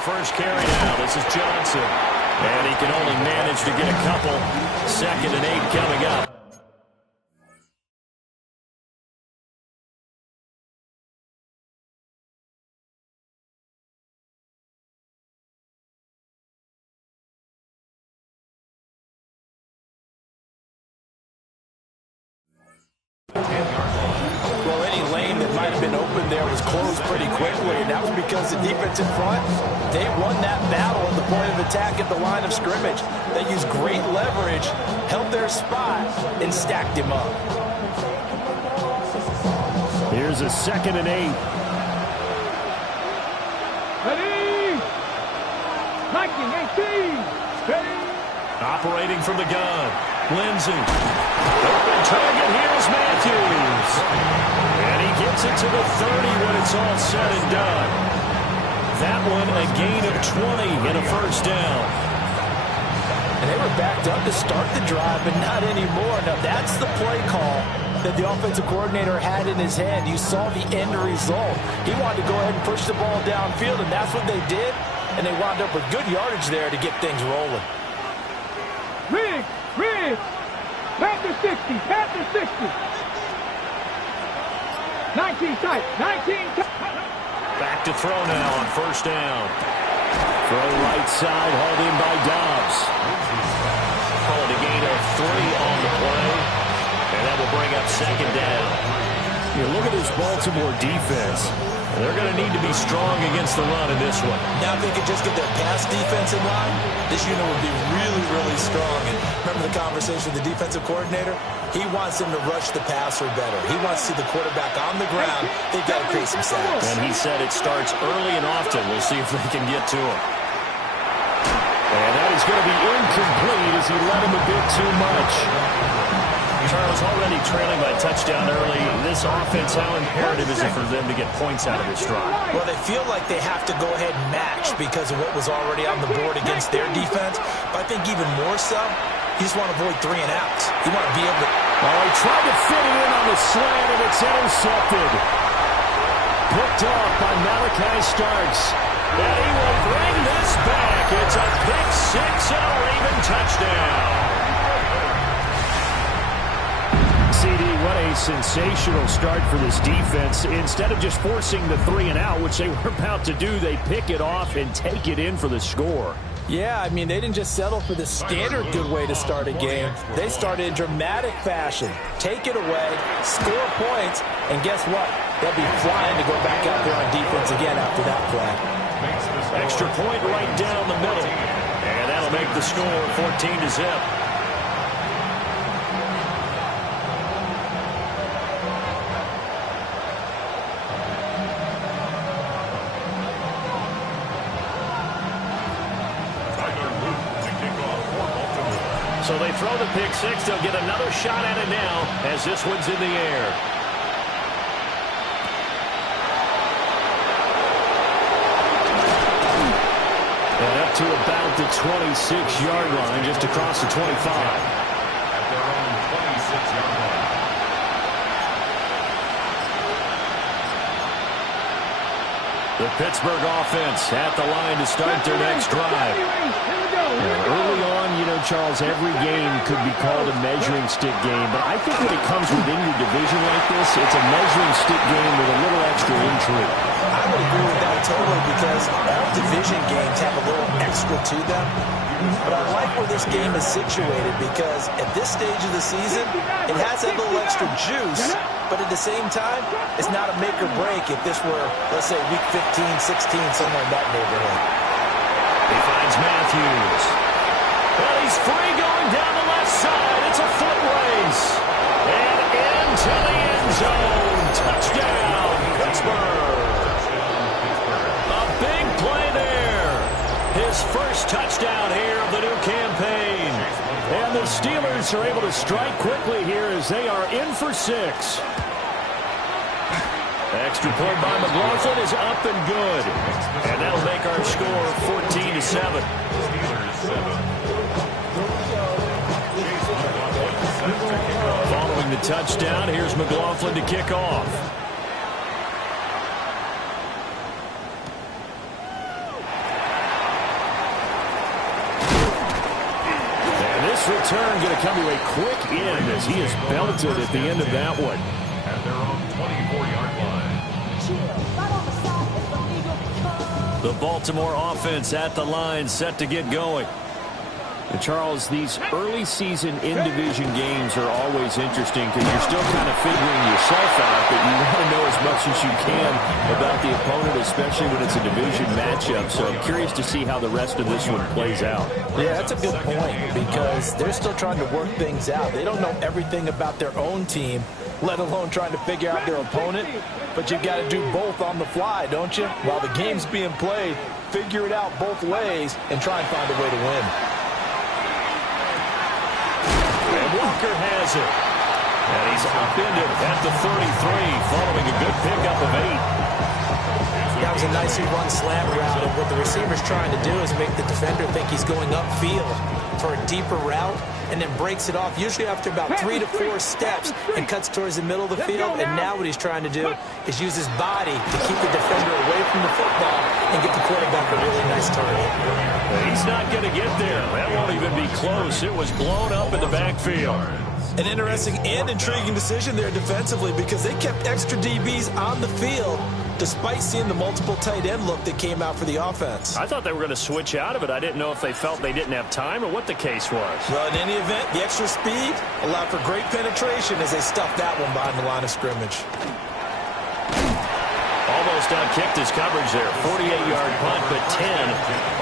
first carry now. This is Johnson. And he can only manage to get a couple. 2nd and 8 coming up. Well, any lane that might have been open there was closed pretty quickly, and that was because the defense in front, they won that battle at the point of attack at the line of scrimmage. They used great leverage, held their spot, and stacked him up. Here's a 2nd and 8. Ready? 19, 18. Ready? Operating from the gun. Lindsey. Open target. Here's Matthews. And he gets it to the 30 when it's all said and done. That one a gain of 20 and a first down. And they were backed up to start the drive, but not anymore. Now, that's the play call that the offensive coordinator had in his hand. You saw the end result. He wanted to go ahead and push the ball downfield, and that's what they did. And they wound up with good yardage there to get things rolling. Rig, Panther 60, Panther 60. 19 tight, 19 tight. Back to throw now on first down. Throw right side, hauled in by Dobbs. Call it a gain of 3 on the play. And that will bring up 2nd down. You look at this Baltimore defense. They're going to need to be strong against the run in this one. Now, if they could just get their pass defense in line, this unit would be really, really strong. And remember the conversation with the defensive coordinator? He wants them to rush the passer better. He wants to see the quarterback on the ground. They've got to create some sacks. And he said it starts early and often. We'll see if they can get to him. And that is going to be incomplete as he led him a bit too much. Charles, already trailing by touchdown early. This offense, how imperative is it for them to get points out of this drive? Well, they feel like they have to go ahead and match because of what was already on the board against their defense. But I think even more so, you just want to avoid 3 and outs. You want to be able to... Oh, he tried to fit it in on the slant, and it's intercepted. Picked off by Malachi Starks. And he will bring this back. It's a pick 6 and a Raven touchdown. CD, what a sensational start for this defense. Instead of just forcing the 3 and out, which they were about to do, they pick it off and take it in for the score. Yeah, I mean, they didn't just settle for the standard good way to start a game. They started in dramatic fashion. Take it away, score points, and guess what? They'll be flying to go back out there on defense again after that play. Extra point right down the middle. And that'll make the score 14-0. So they throw the pick 6. They'll get another shot at it now as this one's in the air. And up to about the 26-yard line, just across the 25. At their own 26-yard line. The Pittsburgh offense at the line to start their next drive. Early on, you know, Charles, every game could be called a measuring stick game. But I think when it comes within your division like this, it's a measuring stick game with a little extra intrigue. I would agree with that totally because all division games have a little extra to them. But I like where this game is situated because at this stage of the season, it has that little extra juice. But at the same time, it's not a make or break if this were, let's say, week 15, 16, somewhere in that neighborhood. He finds Matthews. Well, he's free going down the left side. It's a foot race. And into the end zone. Touchdown, Pittsburgh. A big play there. His first touchdown here of the new campaign. And the Steelers are able to strike quickly here as they are in for 6. Extra point by McLaughlin is up and good. And that'll make our score 14-7. Following the touchdown, here's McLaughlin to kick off. This return going to come to a quick end as he is belted at the end of that one. At their own 24-yard line. The Baltimore offense at the line, set to get going. And Charles, these early season in-division games are always interesting because you're still kind of figuring yourself out, but you want to know as much as you can about the opponent, especially when it's a division matchup. So I'm curious to see how the rest of this one plays out. Yeah, that's a good point because they're still trying to work things out. They don't know everything about their own team, let alone trying to figure out their opponent. But you've got to do both on the fly, don't you? While the game's being played, figure it out both ways and try and find a way to win. And Walker has it. And he's upended at the 33 following a good pickup of 8. That was a nicely run slant route, and what the receiver's trying to do is make the defender think he's going upfield for a deeper route and then breaks it off, usually after about 3 to 4 steps, and cuts towards the middle of the field. And now what he's trying to do is use his body to keep the defender away from the football and get the quarterback a really nice target. He's not going to get there. That won't even be close. It was blown up in the backfield. An interesting and intriguing decision there defensively because they kept extra DBs on the field despite seeing the multiple tight end look that came out for the offense. I thought they were going to switch out of it. I didn't know if they felt they didn't have time or what the case was. Well, in any event, the extra speed allowed for great penetration as they stuffed that one behind the line of scrimmage. Almost outkicked his coverage there. 48-yard punt, but 10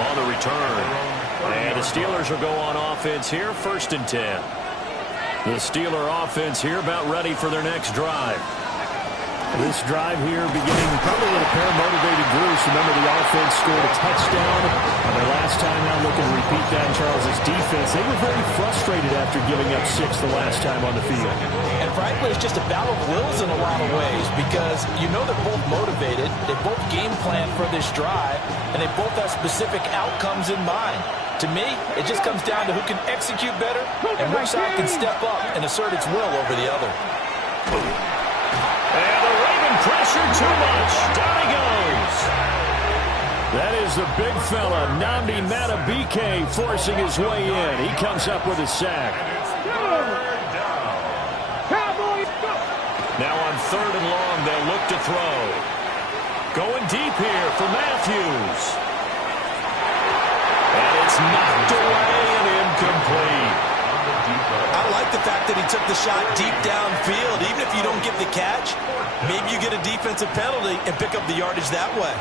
on the return. And the Steelers will go on offense here, 1st and 10. The Steeler offense here about ready for their next drive. This drive here beginning probably with a pair of motivated Bruce. Remember, the offense scored a touchdown. And their last time out, looking to repeat that in Charles' defense. They were very frustrated after giving up 6 the last time on the field. And frankly, it's just a battle of wills in a lot of ways because you know they're both motivated. They both game plan for this drive, and they both have specific outcomes in mind. To me, it just comes down to who can execute better and which side can step up and assert its will over the other. And the Raven pressure too much. Down he goes. That is the big fella, Nnamdi Madubuike, forcing his way in. He comes up with a sack. Now on 3rd and long, they'll look to throw. Going deep here for Matthews. And it's knocked away and incomplete. I like the fact that he took the shot deep downfield. Even if you don't get the catch, maybe you get a defensive penalty and pick up the yardage that way.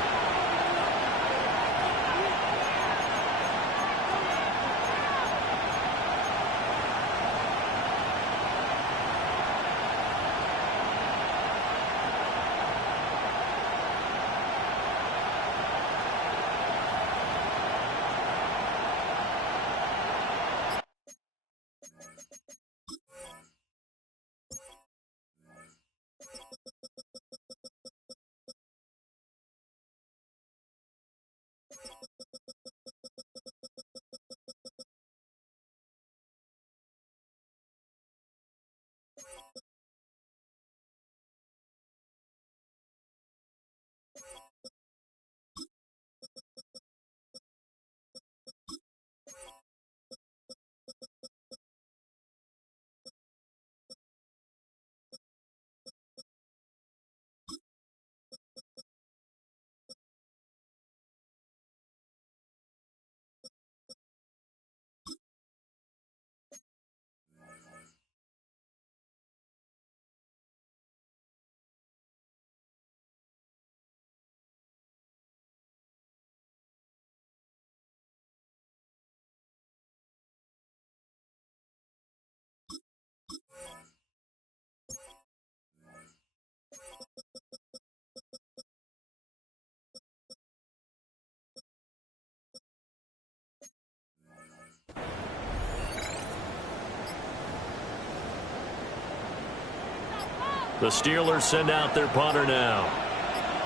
The Steelers send out their punter now.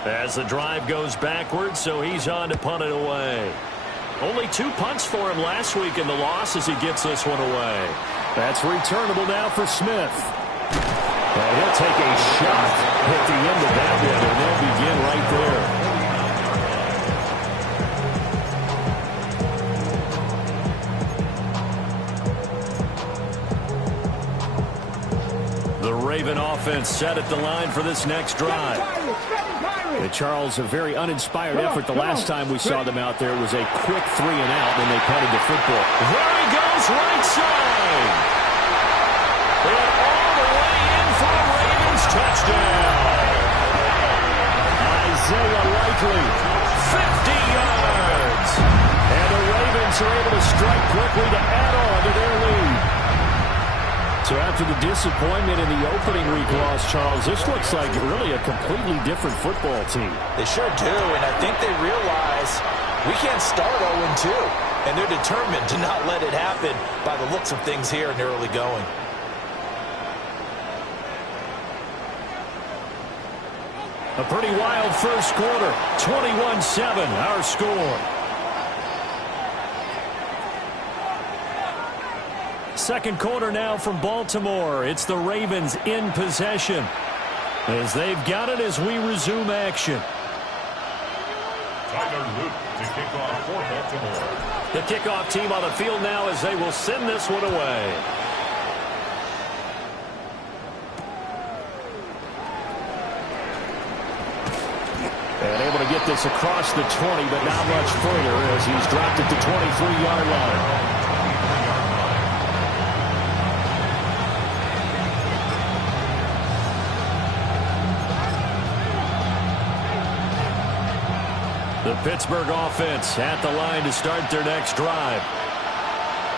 As the drive goes backwards, so he's on to punt it away. Only 2 punts for him last week in the loss as he gets this one away. That's returnable now for Smith. And he'll take a shot at the end of that one, and they'll begin right there. The Raven offense set at the line for this next drive. Charles, a very uninspired effort the last time we saw them out there. It was a quick 3 and out when they punted the football. There he goes, right side. And all the way in for a Ravens touchdown. Isaiah Likely, 50 yards. And the Ravens are able to strike quickly to add on to their lead. So after the disappointment in the opening week loss, Charles, this looks like really a completely different football team. They sure do, and I think they realize we can't start 0-2, and they're determined to not let it happen by the looks of things here in the early going. A pretty wild first quarter, 21-7, our score. Second quarter now from Baltimore. It's the Ravens in possession as they've got it as we resume action. Tyler Luke to kick off for Baltimore. The kickoff team on the field now as they will send this one away. And able to get this across the 20, but not much further as he's dropped it to 23-yard line. The Pittsburgh offense at the line to start their next drive.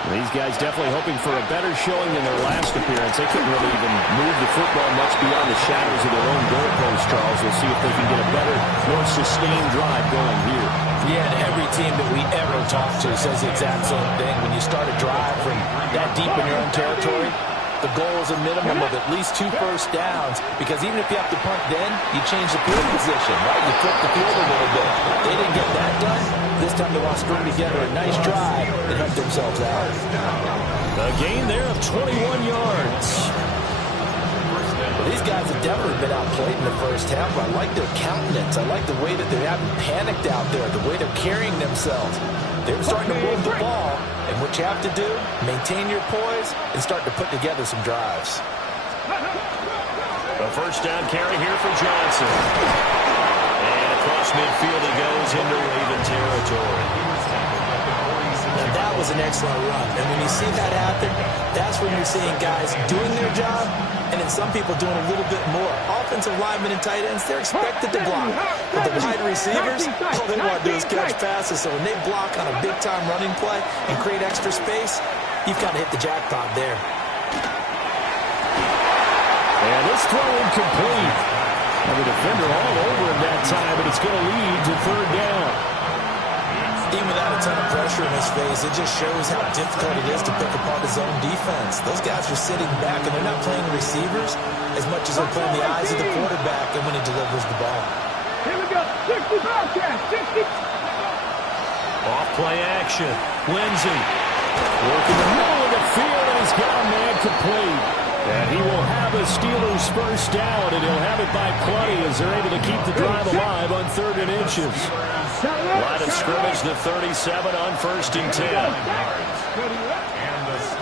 These guys definitely hoping for a better showing than their last appearance. They couldn't really even move the football much beyond the shadows of their own goalpost, Charles. We'll see if they can get a better, more sustained drive going here. Yeah, and every team that we ever talk to says the exact same thing. When you start a drive from that deep in your own territory, the goal is a minimum of at least 2 first downs, because even if you have to punt then, you change the field position, right? You flip the field a little bit. They didn't get that done. This time they want to string together a nice drive and help themselves out. A gain there of 21 yards. Well, these guys have definitely been outplayed in the first half, but I like their countenance. I like the way that they haven't panicked out there, the way they're carrying themselves. They're starting to move the ball, and what you have to do, maintain your poise and start to put together some drives. A first down carry here for Johnson. And across midfield he goes into Raven territory. Now that was an excellent run, and when you see that happen, that's when you're seeing guys doing their job, and then some people doing a little bit more. Offensive linemen and tight ends, they're expected to block. But the wide receivers, all they want to do is catch passes. So when they block on a big-time running play and create extra space, you've got to hit the jackpot there. And this throw incomplete. And the defender all over him that time, but it's going to lead to third down. Even without a ton of pressure in his face, it just shows how difficult it is to pick apart his own defense. Those guys are sitting back, and they're not playing receivers as much as they're playing the eyes of the quarterback and when he delivers the ball. Here we go. 60 Bobcats. 60. Off play action. Lindsey working the middle of the field, and he's got a man complete. And he will have a Steelers first down, and he'll have it by plenty as they're able to keep the drive alive on 3rd and inches. Line of scrimmage, the 37 on 1st and 10.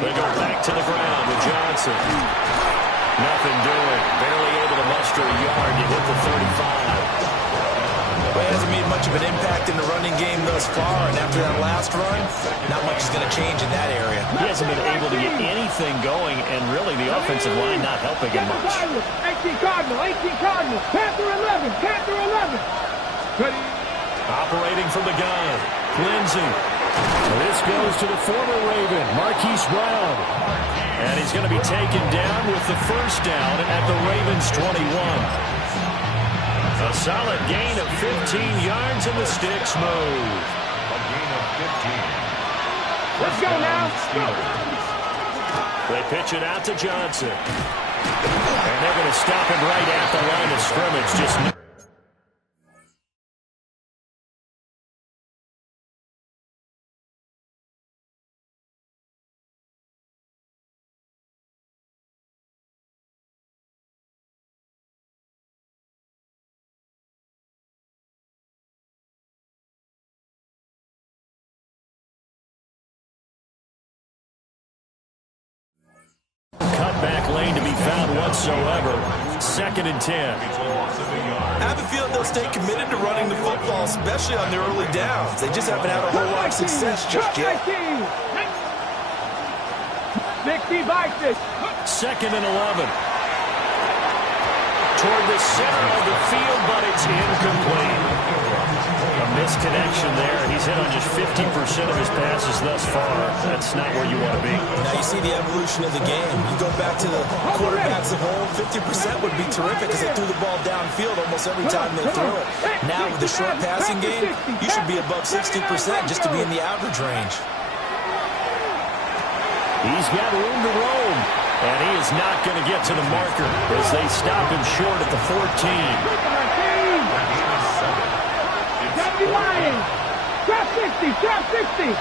They go back to the ground with Johnson. Nothing doing. Barely able to muster a yard to hit the 35. Well, he hasn't made much of an impact in the running game thus far, and after that last run, not much is going to change in that area. He hasn't been able to get anything going, and really the offensive line not helping him much. 18 Cardinal. Panther 11. Panther 11. Ready. Operating from the gun, Lindsey. This goes to the former Raven, Marquise Brown. And he's going to be taken down with the first down at the Ravens 21. A solid gain of 15 yards, and the sticks move. A gain of 15. Let's go now. Go. They pitch it out to Johnson. And they're going to stop him right at the line of scrimmage. Just lane to be found whatsoever. 2nd and 10. I have a feeling they'll stay committed to running the football, especially on their early downs. They just haven't had a whole lot of success just yet. 60 by 6. 2nd and 11. Toward the center of the field, but it's incomplete. A misconnection there. He's hit on just 50% of his passes thus far. That's not where you want to be. Now you see the evolution of the game. You go back to the quarterbacks of old, 50% would be terrific because they threw the ball downfield almost every time they threw it. Now with the short passing game, you should be above 60% just to be in the average range. He's got room to roam, and he is not going to get to the marker as they stop him short at the 14. Lions. Trap 60. Trap 60.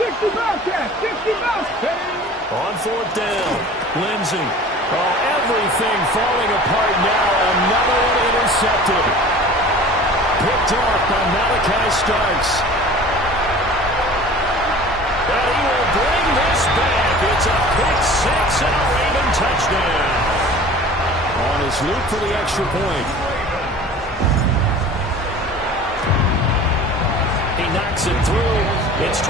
60 Bobcat. 60 Bobcat. On 4th down, Lindsey. Oh, everything falling apart now. Another one intercepted. Picked off by Malachi Starks. And he will bring this back. It's a pick 6 and a Raven touchdown. On his loop for the extra point. Knocks it through. It's 28-7.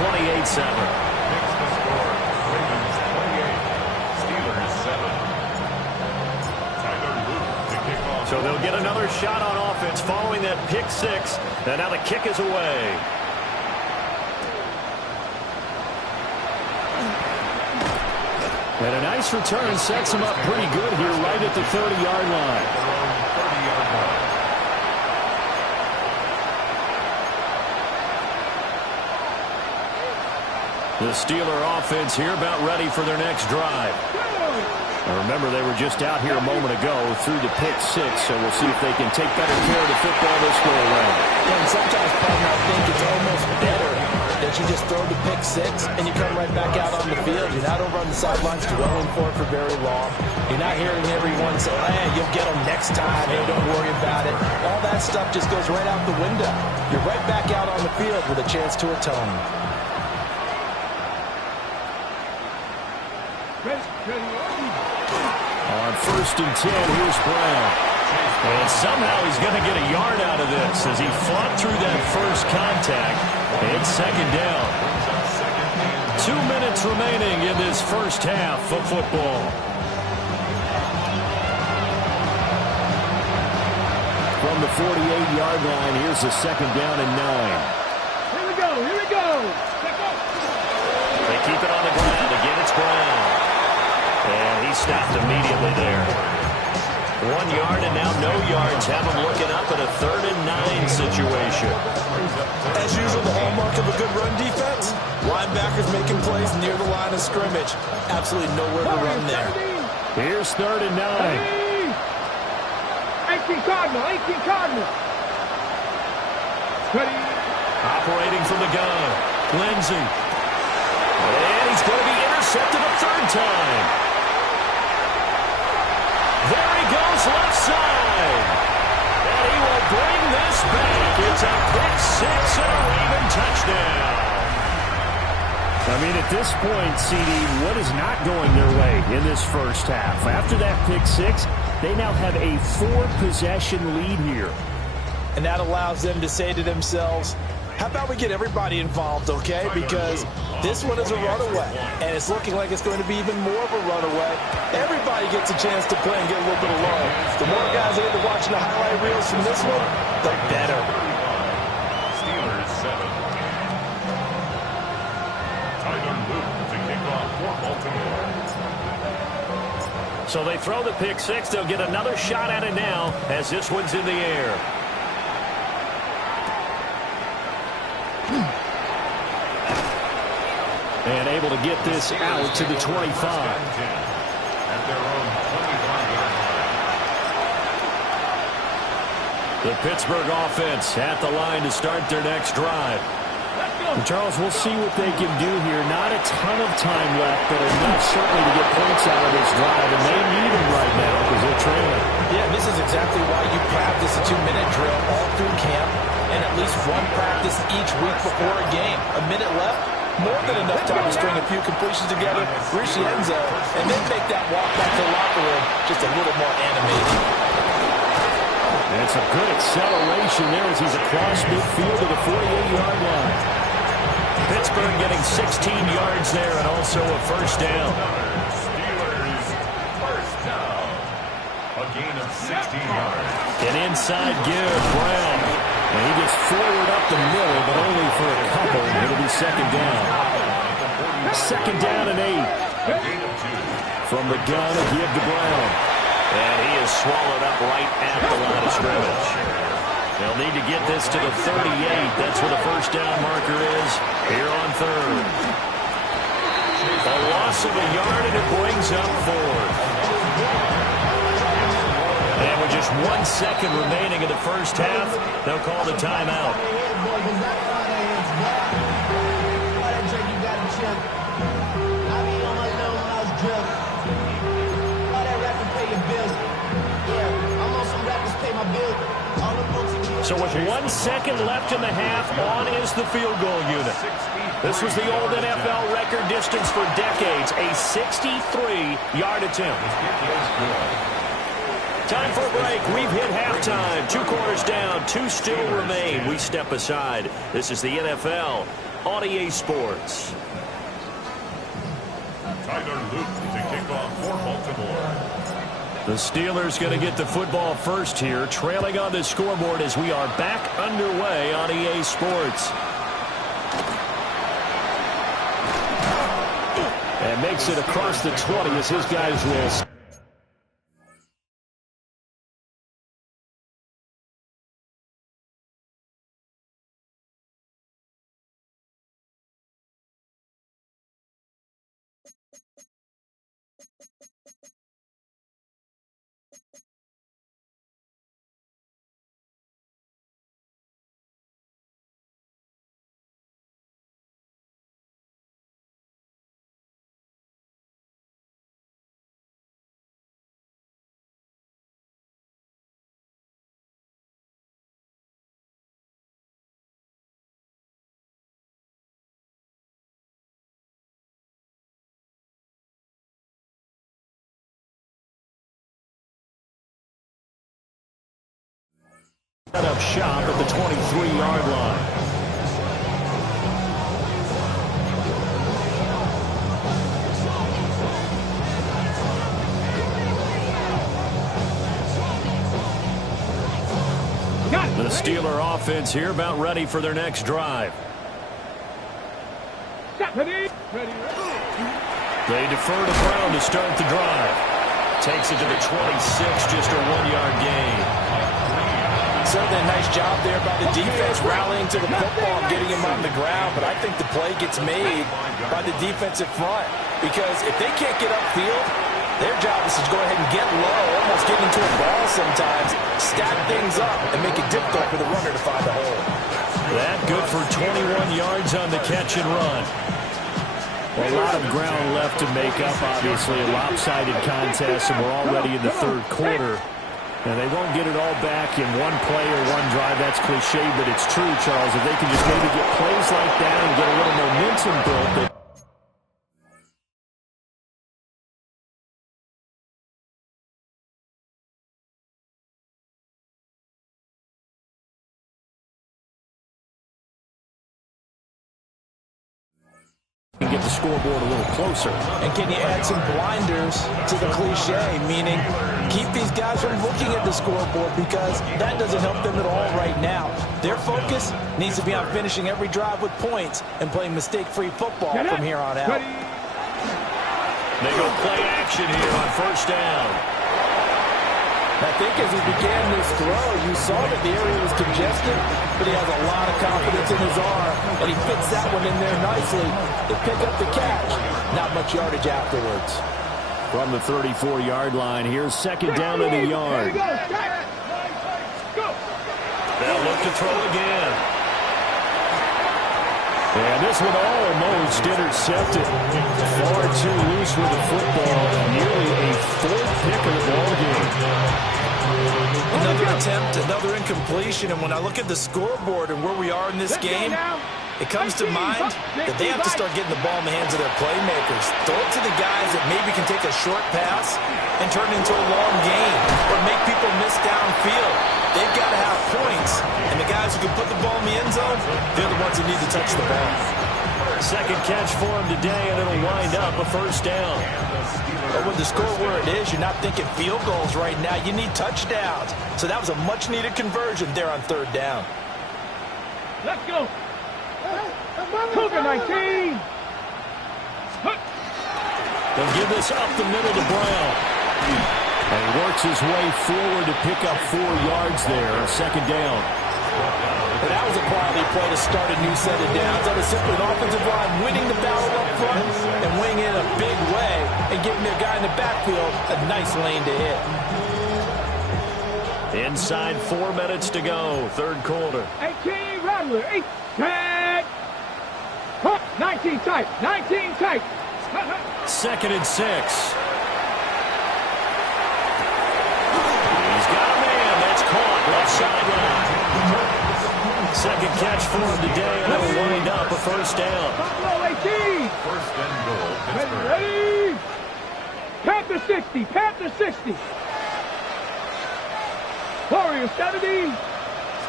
So they'll get another shot on offense following that pick 6. And now the kick is away. And a nice return sets him up pretty good here right at the 30-yard line. The Steeler offense here about ready for their next drive. Now remember, they were just out here a moment ago through the pick 6, so we'll see if they can take better care of the football this go around. Yeah, and sometimes, partner, I think it's almost better that you just throw the pick 6 and you come right back out on the field. You're not over on the sidelines dwelling for it for very long. You're not hearing everyone say, hey, you'll get them next time. Hey, don't worry about it. All that stuff just goes right out the window. You're right back out on the field with a chance to atone. On 1st and 10, here's Brown. And somehow he's going to get a yard out of this as he fought through that first contact. It's 2nd down. 2 minutes remaining in this first half of football. From the 48-yard line, here's the 2nd down and 9. Here we go. Here we go. They keep it on the ground. Again, it's Brown. And he stopped immediately there. 1 yard and now no yards. Have him looking up at a 3rd and 9 situation. As usual, the hallmark of a good run defense, linebackers making plays near the line of scrimmage. Absolutely nowhere to run there. Here's 3rd and 9. 18 Cardinal. 18 Cardinal. Operating from the gun. Lindsey. And he's going to be intercepted a 3rd time. There he goes left side. And he will bring this back. It's a pick 6 and a Raven touchdown. I mean, at this point, CD, what is not going their way in this first half? After that pick 6, they now have a 4-possession lead here. And that allows them to say to themselves, how about we get everybody involved, okay? Because this one is a runaway, and it's looking like it's going to be even more of a runaway. Everybody gets a chance to play and get a little bit of love. The more guys that end up watching the highlight reels from this one, the better. Steelers 7. Tyler Luke to kick off for Baltimore. So they throw the pick 6. They'll get another shot at it now as this one's in the air. And able to get this out to the 25. At their own 25-yard line. The Pittsburgh offense at the line to start their next drive. And Charles, we'll see what they can do here. Not a ton of time left, but enough certainly to get points out of this drive. And they need them right now because they're trailing. Yeah, this is exactly why you practice a 2-minute drill all through camp and at least one practice each week before a game. A minute left, more than enough time to string a few completions together, reach the end zone, and then make that walk back to the locker room just a little more animated. And some good acceleration there as he's across midfield to the 48-yard line. Pittsburgh getting 16 yards there and also a first down. Steelers first down. A gain of 16 yards. An inside give, Brown. And he gets forward up the middle, but only for a couple. It'll be second down. Second down and 8. A gain of 2. From the gun, a give to Brown. And he is swallowed up right at the line of scrimmage. They'll need to get this to the 38. That's where the first down marker is here on third. A loss of a yard, and it brings up fourth. And with just 1 second remaining in the first half, they'll call the timeout. So with 1 second left in the half, on is the field goal unit. This was the old NFL record distance for decades, a 63-yard attempt. Time for a break. We've hit halftime. 2 quarters down, 2 still remain. We step aside. This is the NFL on EA Sports. Tyler Luke to kick off for Baltimore. The Steelers going to get the football first here, trailing on the scoreboard as we are back underway on EA Sports. And makes it across the 20 as his guys will. Set up shop at the 23-yard line. The Steeler offense here about ready for their next drive. Ready. They defer to Brown to start the drive. Takes it to the 26, just a 1-yard gain. Certainly a nice job there by the defense rallying to the football and getting him on the ground, but I think the play gets made by the defensive front because if they can't get upfield, their job is to go ahead and get low, almost get into a ball sometimes, stack things up, and make it difficult for the runner to find a hole. That good for 21 yards on the catch and run. A lot of ground left to make up, obviously, a lopsided contest, and we're already in the third quarter. And they won't get it all back in one play or one drive. That's cliche, but it's true, Charles. If they can just maybe get plays like that and get a little momentum built, and get the scoreboard a little closer. And can you add some blinders to the cliche, meaning keep these guys from looking at the scoreboard because that doesn't help them at all right now. Their focus needs to be on finishing every drive with points and playing mistake-free football from here on out. They go play action here on first down. I think as he began this throw, you saw that the area was congested, but he has a lot of confidence in his arm, and he fits that one in there nicely to pick up the catch. Not much yardage afterwards. From the 34-yard line, here's second down and a yard. They'll look to throw again. And this one almost intercepted. Far too loose with the football. Nearly a fourth pick of the ball game. Another attempt, another incompletion. And when I look at the scoreboard and where we are in this game, It comes to mind that they have to start getting the ball in the hands of their playmakers. Throw it to the guys that maybe can take a short pass and turn it into a long game or make people miss downfield. They've got to have points, and the guys who can put the ball in the end zone, they're the ones who need to touch the ball. Second catch for him today, and it'll wind up a first down. But with the score where it is, you're not thinking field goals right now. You need touchdowns. So that was a much-needed conversion there on third down. Let's go. Cougar 19. They'll give this up the middle to Brown. And he works his way forward to pick up 4 yards there on second down. But that was a quality play to start a new set of downs. That was simply an offensive line winning the battle up front and winning in a big way and giving their guy in the backfield a nice lane to hit. Inside 4 minutes to go, third quarter. 18 Rattler, 8, 10. 19 tight, 19 tight. Second and 6. He's got a man. That's caught left sideline. Second catch for him today, and it'll wind up a first down. Buffalo 18. First and goal, Pittsburgh. Ready? Panther 60, Panther 60. Warrior 70.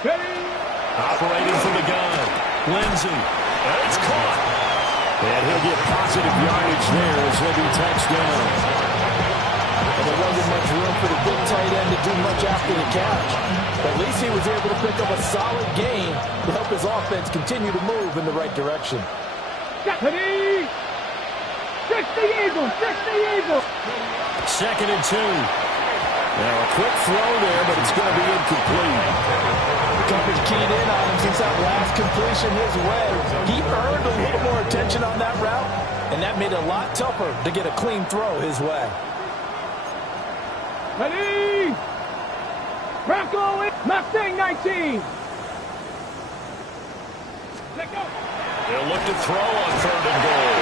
Ready? Operating from the gun. Lindsey. And it's caught. And he'll get positive yardage there as he'll be touchdown. And there wasn't much room for the big tight end to do much after the catch. But at least he was able to pick up a solid gain to help his offense continue to move in the right direction. Ready? 60 Eagles, 60 Eagles. Second and 2. Now a quick throw there, but it's going to be incomplete. The coverage keyed in on him since that last completion his way. He earned a little more attention on that route, and that made it a lot tougher to get a clean throw his way. Ready? Bronco Mustang 19. Let go. They'll look to throw on third and goal.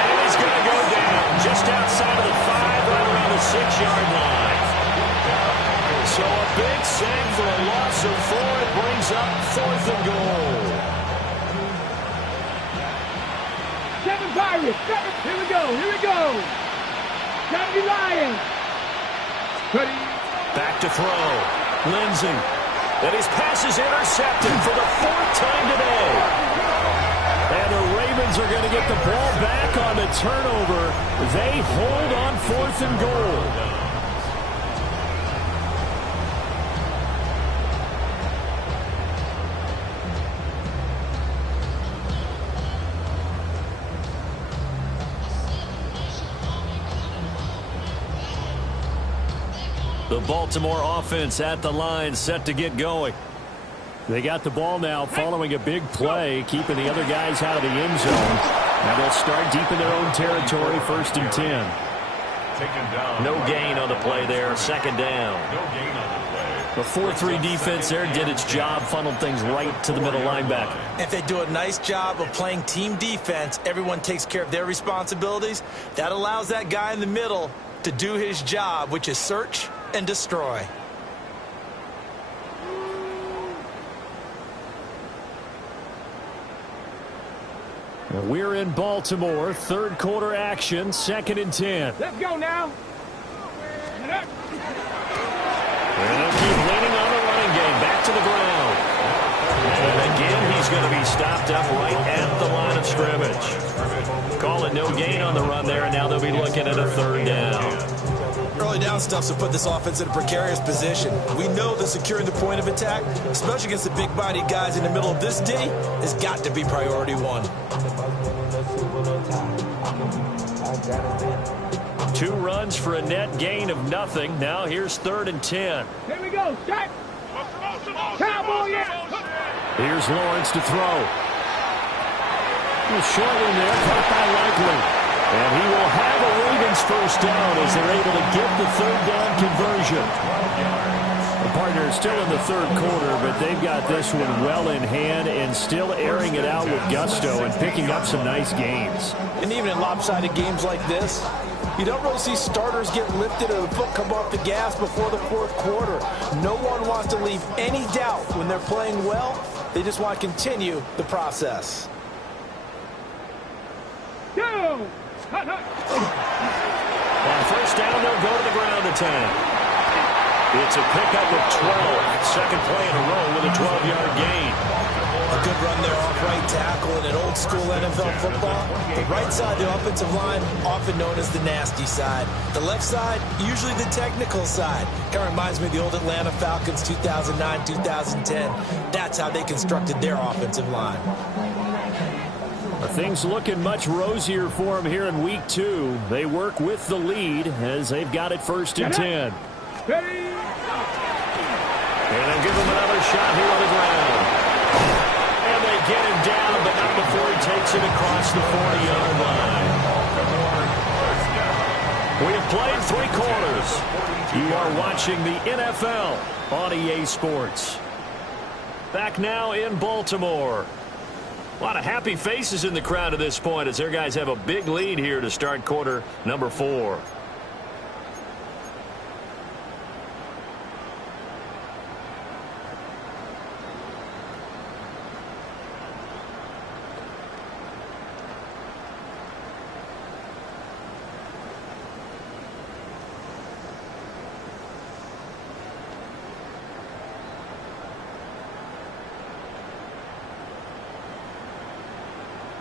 And he's going to go down just outside of the 5, right around the 6-yard line. So a big sack for a loss of 4. It brings up fourth and goal. 7 Pirates. 7. Here we go. Here we go. 70 Lions. Ready? Back to throw. Lindsey. And his pass is intercepted for the 4th time today. And the Ravens are going to get the ball back on the turnover. They hold on fourth and goal. The Baltimore offense at the line, set to get going. They got the ball now following a big play, keeping the other guys out of the end zone. Now they'll start deep in their own territory, 1st and 10. Taken down. No gain on the play there, second down. No gain on the play. The 4-3 defense there did its job, funneled things right to the middle linebacker. If they do a nice job of playing team defense, everyone takes care of their responsibilities. That allows that guy in the middle to do his job, which is search and destroy. We're in Baltimore, third quarter action, 2nd and 10. Let's go now. And they'll keep leaning on the running game, back to the ground. And again, he's going to be stopped up right at the line of scrimmage. Call it no gain on the run there, and now they'll be looking at a third down. Early down stuff's will put this offense in a precarious position. We know that securing the point of attack, especially against the big-bodied guys in the middle of this D, has got to be priority 1. 2 runs for a net gain of nothing. Now here's 3rd and 10. Here we go. Shot. Cowboy, yeah. Here's Lawrence to throw. Short in there, caught by Likely. And he will have a Ravens first down as they're able to get the third down conversion. The partner is still in the third quarter, but they've got this one well in hand and still airing it out with gusto and picking up some nice gains. And even in lopsided games like this, you don't really see starters get lifted or the foot come off the gas before the fourth quarter. No one wants to leave any doubt when they're playing well. They just want to continue the process. go. Hut, hut. On first down, they'll go to the ground attack. It's a pickup of 12. Second play in a row with a 12-yard gain. A good run there off right tackle in an old-school NFL football. The right side of the offensive line, often known as the nasty side. The left side, usually the technical side. Kind of reminds me of the old Atlanta Falcons 2009, 2010. That's how they constructed their offensive line. Things looking much rosier for them here in week 2. They work with the lead as they've got it first and 10. Ready. And they'll give him another shot here on the ground. And they get him down, but not before he takes it across the 40-yard line. We have played 3 quarters. You are watching the NFL on EA Sports. Back now in Baltimore. A lot of happy faces in the crowd at this point as their guys have a big lead here to start quarter number 4.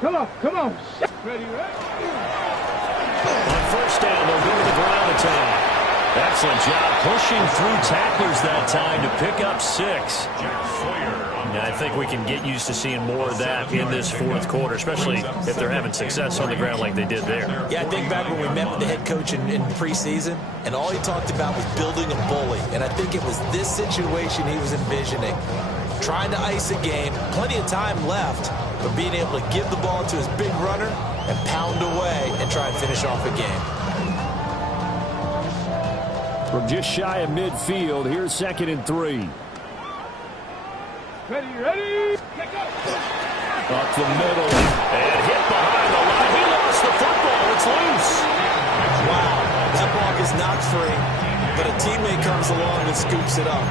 Come on, come on. Ready, ready. On first down, they'll go to the ground attack. Excellent job pushing through tacklers that time to pick up 6. And I think we can get used to seeing more of that in this fourth quarter, especially if they're having success on the ground like they did there. Yeah, I think back when we met with the head coach in preseason, and all he talked about was building a bully. And I think it was this situation he was envisioning. Trying to ice a game, plenty of time left, but being able to give the ball to his big runner and pound away and try and finish off a game. From just shy of midfield, here's 2nd and 3. Ready, ready. Get go. Up the middle. And hit behind the line. He lost the football. It's loose. Wow, that ball is knocked free, but a teammate comes along and scoops it up.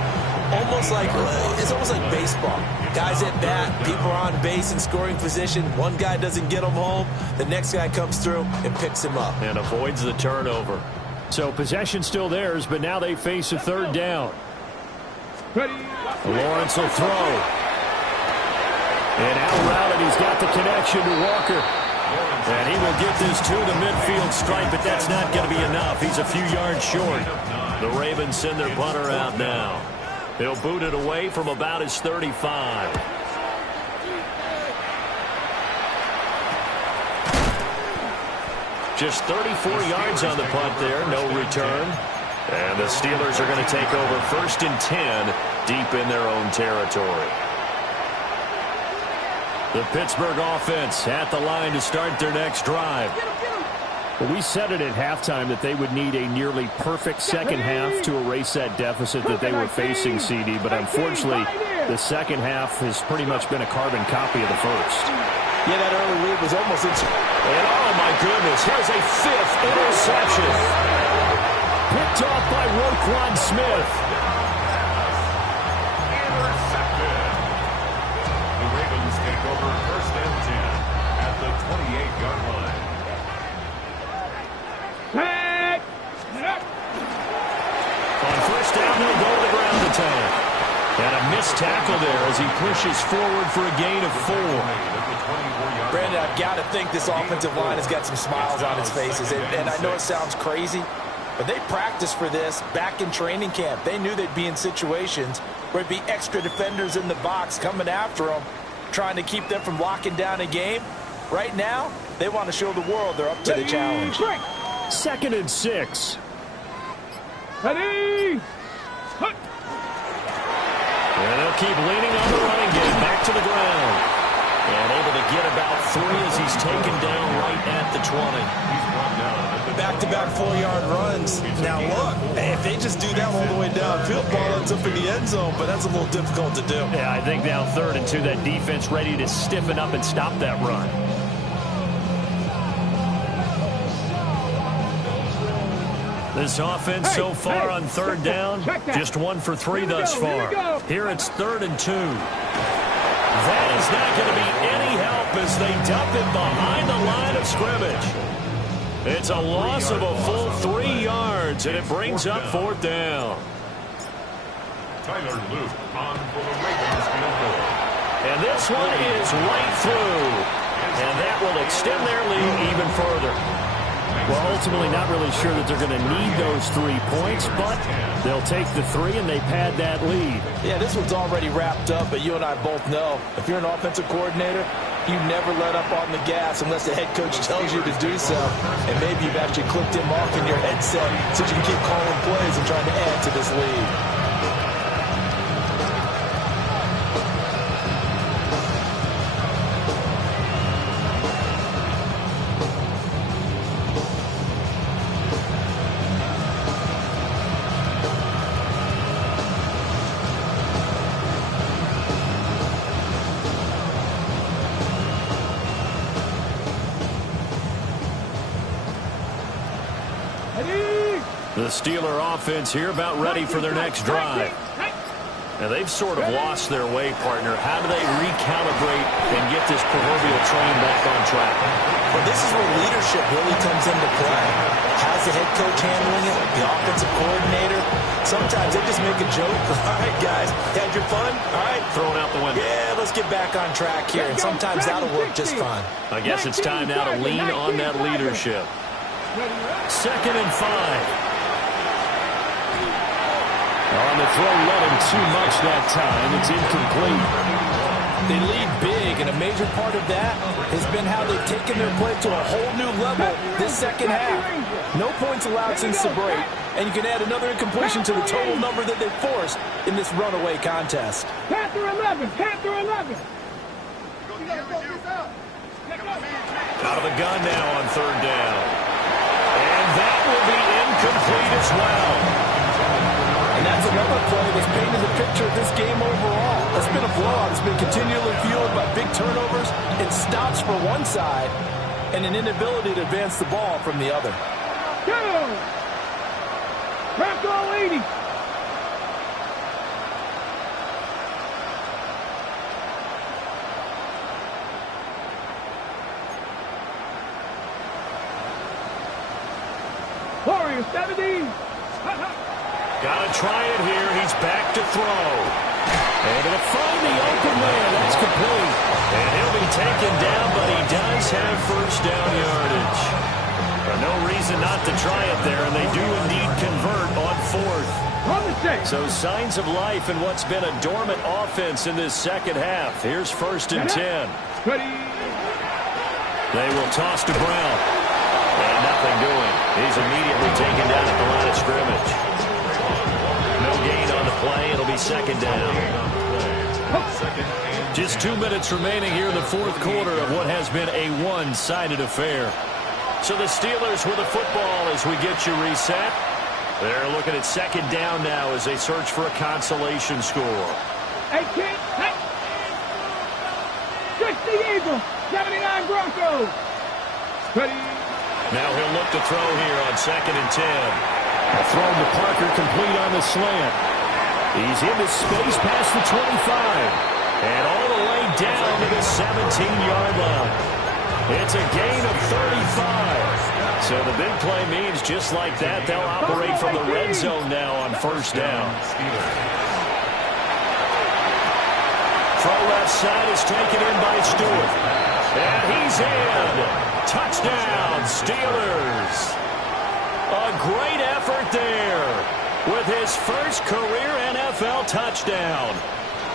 It's almost like baseball. Guys at bat, people are on base in scoring position. One guy doesn't get him home. The next guy comes through and picks him up. And avoids the turnover. So possession still theirs, but now they face a 3rd down. Ready. Lawrence will throw. And out routed, he's got the connection to Walker. And he will get this to the midfield stripe, but that's not going to be enough. He's a few yards short. The Ravens send their punter out now. He'll boot it away from about his 35. Just 34 yards on the punt there, no return. And the Steelers are going to take over 1st and 10 deep in their own territory. The Pittsburgh offense at the line to start their next drive. Well, we said it at halftime that they would need a nearly perfect second half to erase that deficit that they were facing, CD. But unfortunately, the second half has pretty much been a carbon copy of the first. Yeah, that early lead was almost into... And oh my goodness, here's a 5th interception. Picked off by Roquan Smith. Intercepted. The Ravens take over 1st and 10 at the 28-yard line. Back. On first down, they'll go to the ground attack. And a missed tackle there as he pushes forward for a gain of 4. Brandon, I've got to think this offensive line has got some smiles on its faces. And I know it sounds crazy, but they practiced for this back in training camp. They knew they'd be in situations where it'd be extra defenders in the box coming after them, trying to keep them from locking down a game. Right now, they want to show the world they're up to the challenge. 2nd and 6. Ready. Hut. And they'll keep leaning on the running game back to the ground. And able to get about 3 as he's taken down right at the 20. Back-to-back 4-yard runs. Now look, if they just do that all the way downfield, ball ends up in the end zone, but that's a little difficult to do. Yeah, I think now 3rd and 2, that defense ready to stiffen up and stop that run. This offense so far on 3rd down, just 1 for 3 thus far. Here it's 3rd and 2. That is not going to be any help up as they dump it behind the line of scrimmage. It's a loss of a full 3 yards, and it brings up 4th down. Tyler Luke on for the Ravens field goal. And this one is right through. And that will extend their lead even further. Well, ultimately not really sure that they're going to need those 3 points, but they'll take the 3 and they pad that lead. Yeah, this one's already wrapped up, but you and I both know if you're an offensive coordinator, you never let up on the gas unless the head coach tells you to do so. And maybe you've actually clicked him off in your headset so you can keep calling plays and trying to add to this lead. The Steeler offense here about ready for their next drive. And they've sort of lost their way, partner. How do they recalibrate and get this proverbial train back on track? Well, this is where leadership really comes into play. How's the head coach handling it? The offensive coordinator? Sometimes they just make a joke. All right, guys, had your fun? All right. Throwing out the window. Yeah, let's get back on track here. And sometimes that'll work just fine. I guess it's time now to lean on that leadership. 2nd and 5. On the throw, led him too much that time. It's incomplete. They lead big, and a major part of that has been how they've taken their play to a whole new level this second half. No points allowed since the break, and you can add another incompletion to the total number that they've forced in this runaway contest. Panther 11, Panther 11. Out of the gun now on 3rd down. And that will be incomplete as well. And that's another play that's painted the picture of this game overall. It's been a blowout. It's been continually fueled by big turnovers and stops for one side and an inability to advance the ball from the other. Go! Crack all 80. Warriors 70. Got to try it here. He's back to throw. Able to find the open man. That's complete. And he'll be taken down, but he does have 1st down yardage. No reason not to try it there, and they do indeed convert on 4th. So signs of life in what's been a dormant offense in this second half. Here's 1st and 10. They will toss to Brown. And nothing doing. He's immediately taken down at the line of scrimmage. No gain on the play. It'll be 2nd down. Just 2 minutes remaining here in the 4th quarter of what has been a one-sided affair. So the Steelers with the football as we get you reset. They're looking at 2nd down now as they search for a consolation score. 18, 60 Eagles, 79 Broncos. Ready. Now he'll look to throw here on 2nd and 10. A throw to Parker complete on the slant. He's into space past the 25. And all the way down to the 17-yard line. It's a gain of 35. So the big play means just like that, they'll operate from the red zone now on 1st down. Throw left side is taken in by Stewart. And he's in. Touchdown, Steelers. A great effort there with his 1st career NFL touchdown.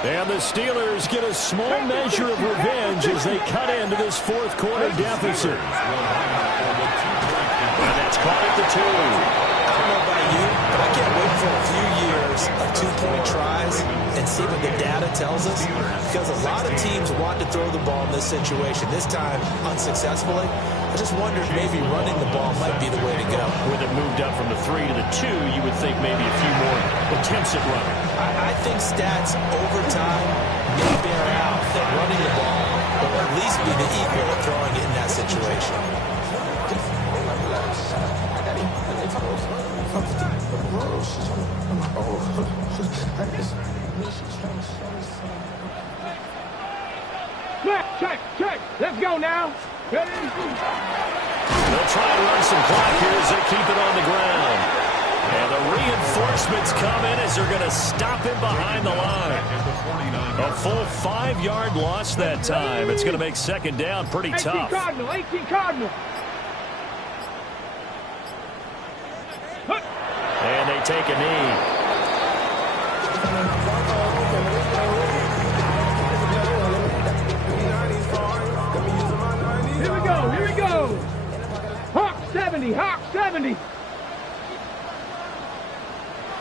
And the Steelers get a small measure of revenge as they cut into this 4th quarter deficit. And that's caught at the 2. I don't know about you, but I can't wait for a few years of 2-point tries and see what the data tells us. Because a lot of teams want to throw the ball in this situation. This time, unsuccessfully. I just wondered maybe running the ball might be the way to go. With it moved up from the 3 to the 2, you would think maybe a few more attempts at running. I think stats over time may bear out that running the ball will at least be the equal of throwing it in that situation. Check. Let's go now. Ready? They'll try and run some clock here as they keep it on the ground. And the reinforcements come in as they're going to stop him behind the line. A full 5-yard loss that time. It's going to make second down pretty tough. 18 Cardinal. And they take a knee. Here we go. Hawk 70.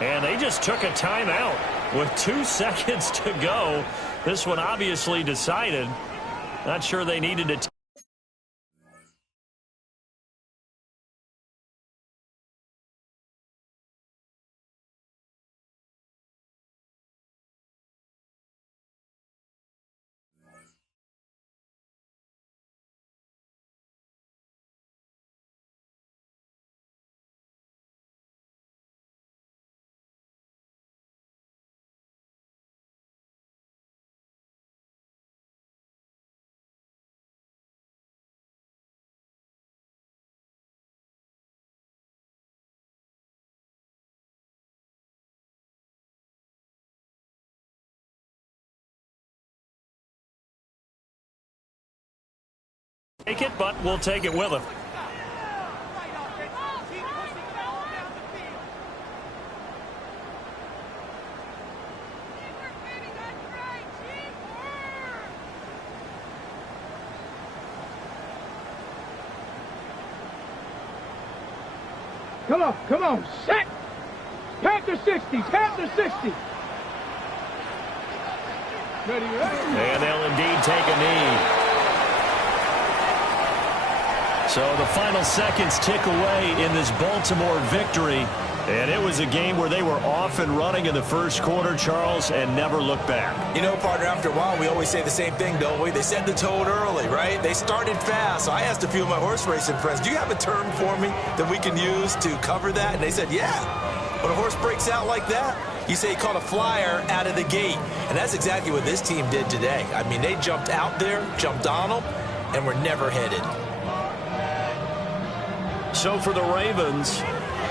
And they just took a timeout with 2 seconds to go. This one obviously decided. Not sure they needed to. Take it, but we'll take it with him. Come on. Set. Panther 60. Ready. And they'll indeed take a knee. So the final seconds tick away in this Baltimore victory. And it was a game where they were off and running in the first quarter, Charles, and never looked back. You know, partner, after a while, we always say the same thing, don't we? They set the tone early, right? They started fast. So I asked a few of my horse racing friends, do you have a term for me that we can use to cover that? And they said, yeah. When a horse breaks out like that, you say he caught a flyer out of the gate. And that's exactly what this team did today. I mean, they jumped out there, jumped on them, and were never headed. So for the Ravens,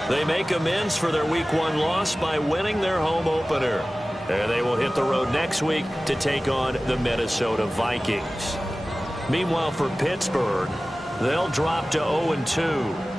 they make amends for their Week 1 loss by winning their home opener. And they will hit the road next week to take on the Minnesota Vikings. Meanwhile, for Pittsburgh, they'll drop to 0-2.